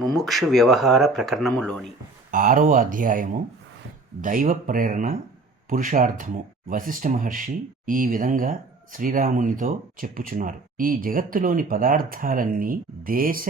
ముముక్షు వ్యవహార ప్రకరణములోని 6వ అధ్యాయము దైవ ప్రేరణ పురుషార్థము. వశిష్ఠ మహర్షి ఈ విధంగా శ్రీరామునితో చెప్పుచున్నారు. ఈ జగత్తులోని పదార్థాలన్నీ దేశ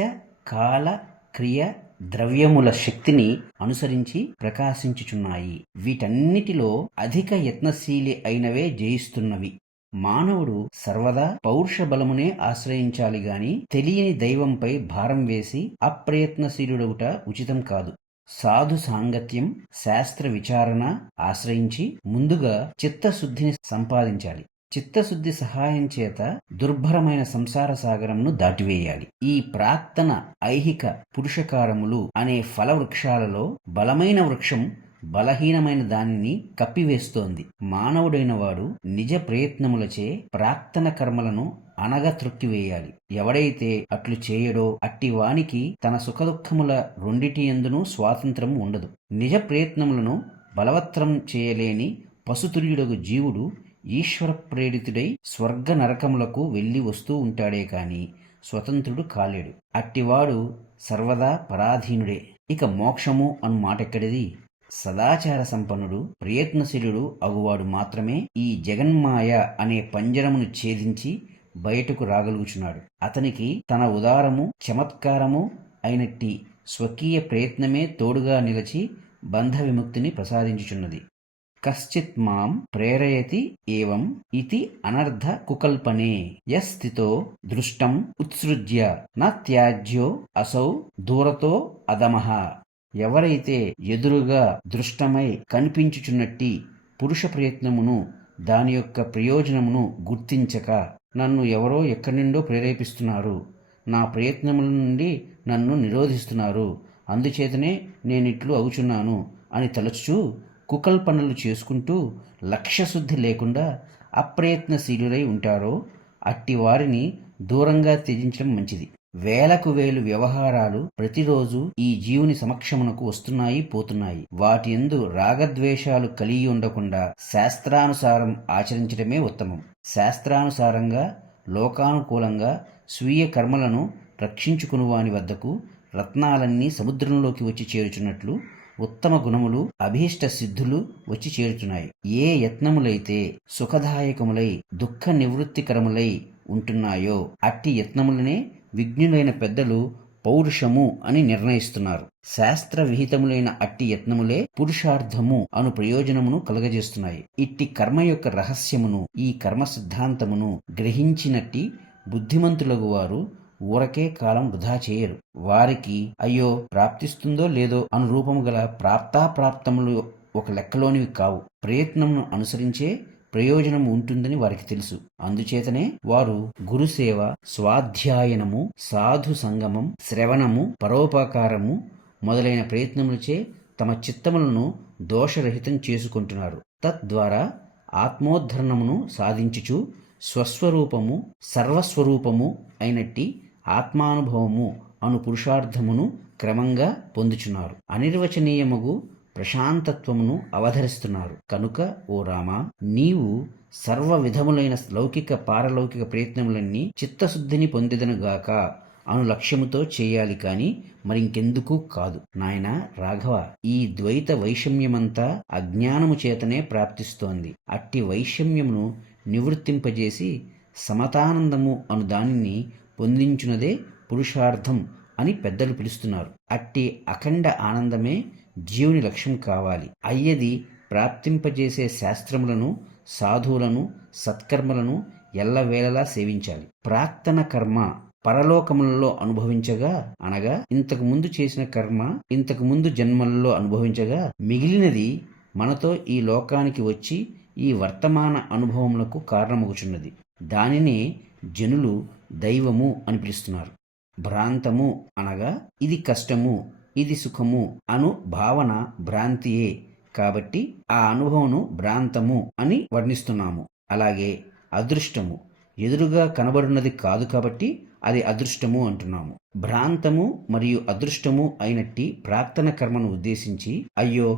కాల క్రియ ద్రవ్యముల శక్తిని అనుసరించి ప్రకాశించుచున్నాయి. వీటన్నిటిలో అధిక యత్నశీలి అయినవే జయిస్తున్నవి. మానవుడు సర్వదా పౌరుష బలమునే ఆశ్రయించాలి గాని తెలియని దైవంపై భారం వేసి అప్రయత్నశీలుడవుట ఉచితం కాదు. సాధు సాంగత్యం, శాస్త్ర విచారణ ఆశ్రయించి ముందుగా చిత్తశుద్ధిని సంపాదించాలి. చిత్తశుద్ధి సహాయం చేత దుర్భరమైన సంసార సాగరంను దాటివేయాలి. ఈ ప్రాక్తన ఐహిక పురుషకారములు అనే ఫల వృక్షాలలో బలమైన వృక్షం బలహీనమైన దానిని కప్పివేస్తోంది. మానవుడైన వాడు నిజ ప్రయత్నములచే ప్రాక్తన కర్మలను అనగా త్రొక్కివేయాలి. ఎవడైతే అట్లు చేయడో అట్టి వానికి తన సుఖదుఖముల రెండిటియందునూ స్వాతంత్రము ఉండదు. నిజ ప్రయత్నములను బలవత్తరం చేయలేని పశుతుల్యుడగు జీవుడు ఈశ్వర ప్రేరితుడై స్వర్గ నరకములకు వెళ్ళి వస్తూ ఉంటాడే కాని స్వతంత్రుడు కాలేడు. అట్టివాడు సర్వదా పరాధీనుడే. ఇక మోక్షము అను మాటెక్కడిది? సదాచార సంపన్నుడు, ప్రయత్నశీలుడు అగువాడు మాత్రమే ఈ జగన్మాయ అనే పంజరమును ఛేదించి బయటకు రాగలుగుచున్నాడు. అతనికి తన ఉదారము, చమత్కారము అయినట్టి స్వకీయ ప్రయత్నమే తోడుగా నిలచి బంధ విముక్తిని ప్రసాదించుచున్నది. కశ్చిత్ మాం ప్రేరయతి ఏవం ఇతి అనర్థ కుకల్పనే యస్థితో దృష్టం ఉత్సృజ్య న త్యాజ్యో అసౌ దూరతో అధమః. ఎవరైతే ఎదురుగా దృష్టమై కనిపించుచున్నట్టి పురుష ప్రయత్నమును, దాని యొక్క ప్రయోజనమును గుర్తించక నన్ను ఎవరో ఎక్కడి నుండో ప్రేరేపిస్తున్నారు, నా ప్రయత్నముల నుండి నన్ను నిరోధిస్తున్నారు, అందుచేతనే నేనిట్లు అవుచున్నాను అని తలచుచూ కుకల్పనలు చేసుకుంటూ లక్ష్యశుద్ధి లేకుండా అప్రయత్నశీలురై ఉంటారో అట్టి వారిని దూరంగా త్యజించడం మంచిది. వేలకు వేలు వ్యవహారాలు ప్రతిరోజు ఈ జీవుని సమక్షమునకు వస్తున్నాయి, పోతున్నాయి. వాటి యందు రాగద్వేషాలు కలిగి ఉండకుండా శాస్త్రానుసారం ఆచరించడమే ఉత్తమం. శాస్త్రానుసారంగా లోకానుకూలంగా స్వీయ కర్మలను రక్షించుకుని వద్దకు రత్నాలన్నీ సముద్రంలోకి వచ్చి చేరుచున్నట్లు ఉత్తమ గుణములు, అభీష్ట సిద్ధులు వచ్చి చేరుచున్నాయి. ఏ యత్నములైతే సుఖదాయకములై దుఃఖ నివృత్తికరములై ఉంటున్నాయో అట్టి యత్నములనే విజ్ఞులైన పెద్దలు పౌరుషము అని నిర్ణయిస్తున్నారు. శాస్త్ర విహితములైన అట్టి యత్నములే పురుషార్థము అను ప్రయోజనమును కలుగజేస్తున్నాయి. ఇట్టి కర్మ యొక్క రహస్యమును, ఈ కర్మ సిద్ధాంతమును గ్రహించినట్టి బుద్ధిమంతులగు వారు ఊరకే కాలం వృధా చేయరు. వారికి అయ్యో ప్రాప్తిస్తుందో లేదో అను రూపము గల ప్రాప్తాప్రాప్తములు ఒక లెక్కలోనివి కావు. ప్రయత్నమును అనుసరించే ప్రయోజనం ఉంటుందని వారికి తెలుసు. అందుచేతనే వారు గురుసేవ, స్వాధ్యాయనము, సాధు సంగమం, శ్రవణము, పరోపకారము మొదలైన ప్రయత్నములచే తమ చిత్తములను దోషరహితం చేసుకుంటున్నారు. తద్వారా ఆత్మోద్ధరణమును సాధించుచు స్వస్వరూపము, సర్వస్వరూపము అయినట్టి ఆత్మానుభవము అను పురుషార్థమును క్రమంగా పొందుచున్నారు. అనిర్వచనీయమగు ప్రశాంతత్వమును అవధరిస్తున్నారు. కనుక ఓ రామా, నీవు సర్వ విధములైన లౌకిక పారలౌకిక ప్రయత్నములన్నీ చిత్తశుద్ధిని పొందిదనుగాక అను లక్ష్యముతో చేయాలి కాని మరింకెందుకు కాదు. నాయన రాఘవ, ఈ ద్వైత వైషమ్యమంతా అజ్ఞానము చేతనే ప్రాప్తిస్తోంది. అట్టి వైషమ్యమును నివృత్తింపజేసి సమతానందము అను దానిని పొందించునదే పురుషార్థం అని పెద్దలు పిలుస్తున్నారు. అట్టి అఖండ ఆనందమే జీవుని లక్ష్యం కావాలి. అయ్యది ప్రాప్తింపజేసే శాస్త్రములను, సాధువులను, సత్కర్మలను ఎల్లవేళలా సేవించాలి. ప్రాక్తన కర్మ పరలోకములలో అనుభవించగా, అనగా ఇంతకు ముందు చేసిన కర్మ ఇంతకు ముందు జన్మలలో అనుభవించగా, మిగిలినది మనతో ఈ లోకానికి వచ్చి ఈ వర్తమాన అనుభవములకు కారణమగుచున్నది. దానినే జనులు దైవము అని పిలుస్తున్నారు. భ్రాంతము అనగా ఇది కష్టము, ఇది సుఖము అను భావన భ్రాంతియే కాబట్టి ఆ అనుభవమును భ్రాంతము అని వర్ణిస్తున్నాము. అలాగే అదృష్టము ఎదురుగా కనబడినది కాదు కాబట్టి అది అదృష్టము అంటున్నాము. భ్రాంతము మరియు అదృష్టము అయినట్టి ప్రాక్తన కర్మను ఉద్దేశించి అయ్యో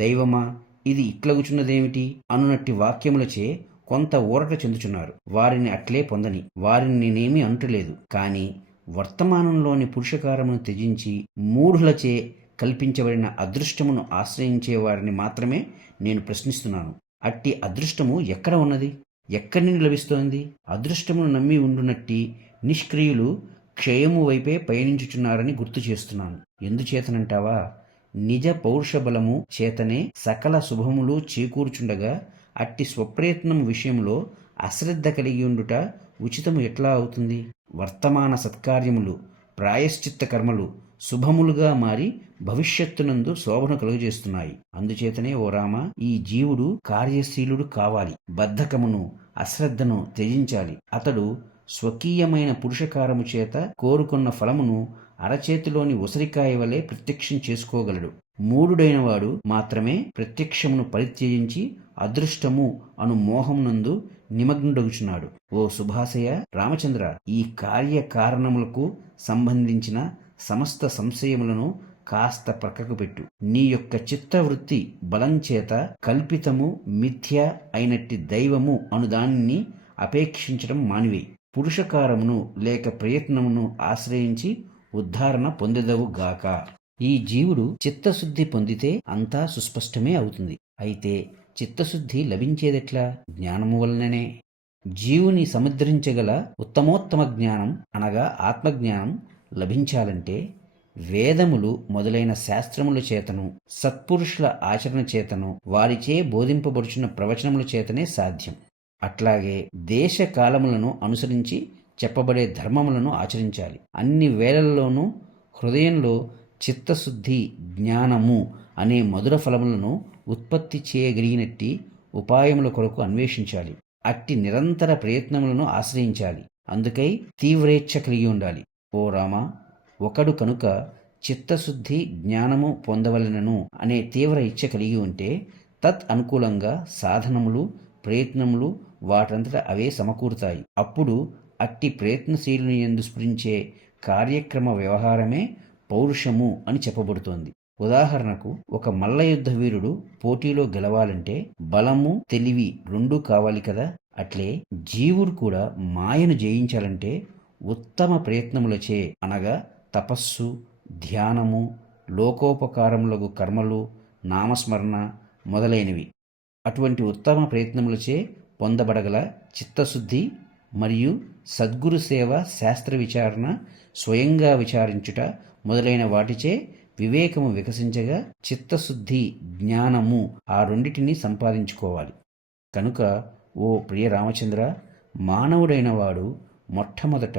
దైవమా, ఇది ఇట్లగుచున్నదేమిటి అనునట్టి వాక్యములచే కొంత ఊరట చెందుచున్నారు. వారిని అట్లే పొందని, వారిని నేనేమీ అంటలేదు. కానీ వర్తమానంలోని పురుషకారమును త్యజించి మూఢులచే కల్పించబడిన అదృష్టమును ఆశ్రయించే వారిని మాత్రమే నేను ప్రశ్నిస్తున్నాను. అట్టి అదృష్టము ఎక్కడ ఉన్నది? ఎక్కడి నుండి లభిస్తోంది? అదృష్టమును నమ్మి ఉండునట్టి నిష్క్రియులు క్షయము వైపే పయనించుచున్నారని గుర్తు చేస్తున్నాను. ఎందుచేతనంటావా? నిజ పౌరుష బలము చేతనే సకల శుభములు చేకూర్చుండగా అట్టి స్వప్రయత్నము విషయంలో అశ్రద్ధ కలిగి ఉండుట ఉచితము ఎట్లా అవుతుంది? వర్తమాన సత్కార్యములు, ప్రాయశ్చిత్త కర్మలు శుభములుగా మారి భవిష్యత్తునందు శోభను కలుగజేస్తున్నాయి. అందుచేతనే ఓ రామ, ఈ జీవుడు కార్యశీలుడు కావాలి. బద్ధకమును, అశ్రద్ధను త్యజించాలి. అతడు స్వకీయమైన పురుషకారము చేత కోరుకున్న ఫలమును అరచేతిలోని ఉసిరికాయ వలె ప్రత్యక్షం చేసుకోగలడు. మూఢుడైన వాడు మాత్రమే ప్రత్యక్షమును పరిత్యజించి అదృష్టము అను మోహమునందు నిమగ్నుడగుచున్నాడు. ఓ సుభాషయ రామచంద్ర, ఈ కార్యకారణములకు సంబంధించిన సమస్త సంశయములను కాస్త ప్రక్కకు పెట్టు. నీ యొక్క చిత్తవృత్తి బలం చేత కల్పితము, మిథ్య అయినట్టి దైవము అను దానిని అపేక్షించడం మానివేయి. పురుషకారమును లేక ప్రయత్నమును ఆశ్రయించి ఉద్ధారణ పొందెదవు గాక. ఈ జీవుడు చిత్తశుద్ధి పొందితే అంతా సుస్పష్టమే అవుతుంది. అయితే చిత్తశుద్ధి లభించేదెట్లా? జ్ఞానము వలననే. జీవుని సముద్రించగల ఉత్తమోత్తమ జ్ఞానం అనగా ఆత్మజ్ఞానం లభించాలంటే వేదములు మొదలైన శాస్త్రముల చేతను, సత్పురుషుల ఆచరణ చేతను, వారిచే బోధింపబడుచున్న ప్రవచనముల చేతనే సాధ్యం. అట్లాగే దేశ కాలములను అనుసరించి చెప్పబడే ధర్మములను ఆచరించాలి. అన్ని వేళల్లోనూ హృదయంలో చిత్తశుద్ధి, జ్ఞానము అనే మధుర ఫలములను ఉత్పత్తి చేయగలిగినట్టి ఉపాయముల కొరకు అన్వేషించాలి. అట్టి నిరంతర ప్రయత్నములను ఆశ్రయించాలి. అందుకై తీవ్రేచ్ఛ కలిగి ఉండాలి. ఓ రామ, ఒకడు కనుక చిత్తశుద్ధి, జ్ఞానము పొందవలెనను అనే తీవ్ర ఇచ్ఛ కలిగి ఉంటే తత్ అనుకూలంగా సాధనములు, ప్రయత్నములు వాటంతట అవే సమకూరుతాయి. అప్పుడు అట్టి ప్రయత్నశీలుని యందు స్ఫురించే కార్యక్రమ వ్యవహారమే పౌరుషము అని చెప్పబడుతోంది. ఉదాహరణకు, ఒక మల్లయుద్ధ వీరుడు పోటీలో గెలవాలంటే బలము, తెలివి రెండూ కావాలి కదా. అట్లే జీవుడు కూడా మాయను జయించాలంటే ఉత్తమ ప్రయత్నములచే అనగా తపస్సు, ధ్యానము, లోకోపకారములకు కర్మలు, నామస్మరణ మొదలైనవి అటువంటి ఉత్తమ ప్రయత్నములచే పొందబడగల చిత్తశుద్ధి మరియు సద్గురు సేవ, శాస్త్ర విచారణ, స్వయంగా విచారించుట మొదలైన వాటిచే వివేకము వికసించగా చిత్తశుద్ధి, జ్ఞానము ఆ రెండిటిని సంపాదించుకోవాలి. కనుక ఓ ప్రియ రామచంద్ర, మానవుడైన వాడు మొట్టమొదట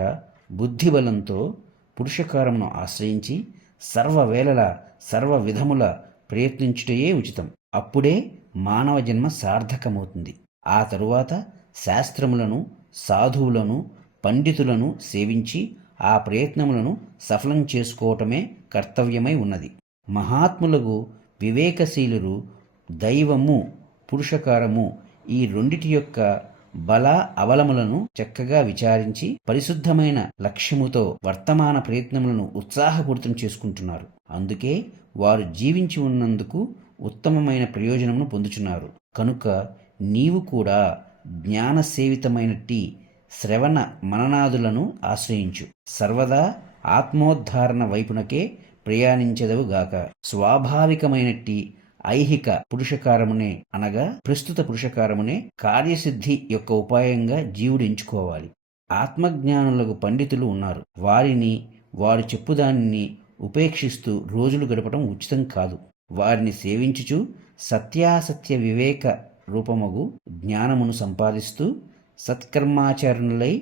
బుద్ధిబలంతో పురుషకారమును ఆశ్రయించి సర్వవేళలా సర్వ విధముల ప్రయత్నించుటయే ఉచితం. అప్పుడే మానవ జన్మ సార్థకమవుతుంది. ఆ తరువాత శాస్త్రములను, సాధువులను, పండితులను సేవించి ఆ ప్రయత్నములను సఫలం చేసుకోవటమే కర్తవ్యమై ఉన్నది. మహాత్ములకు వివేకశీలురు దైవము, పురుషకారము ఈ రెండిటి యొక్క బల అవలములను చక్కగా విచారించి పరిశుద్ధమైన లక్ష్యముతో వర్తమాన ప్రయత్నములను ఉత్సాహపూరితం చేసుకుంటున్నారు. అందుకే వారు జీవించి ఉన్నందుకు ఉత్తమమైన ప్రయోజనమును పొందుచున్నారు. కనుక నీవు కూడా జ్ఞానసేవితమైనట్టి శ్రవణ మననాదులను ఆశ్రయించు. సర్వదా ఆత్మోద్ధారణ వైపునకే ప్రయాణించెదవుగాక. స్వాభావికమైనట్టి ఐహిక పురుషకారమునే అనగా ప్రస్తుత పురుషకారమునే కార్యసిద్ధి యొక్క ఉపాయంగా జీవుడు ఎంచుకోవాలి. ఆత్మజ్ఞానులకు పండితులు ఉన్నారు. వారిని, వారు చెప్పుదానిని ఉపేక్షిస్తూ రోజులు గడపడం ఉచితం కాదు. వారిని సేవించుచు సత్యాసత్య వివేక రూపమగు జ్ఞానమును సంపాదిస్తూ సత్కర్మాచరణలై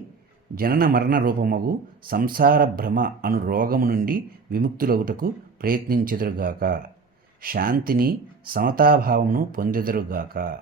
జనన మరణ రూపమగు సంసార భ్రమ అను రోగము నుండి విముక్తులగుటకు ప్రయత్నించెదరుగాక. శాంతిని, సమతాభావమును పొందెదరుగాక.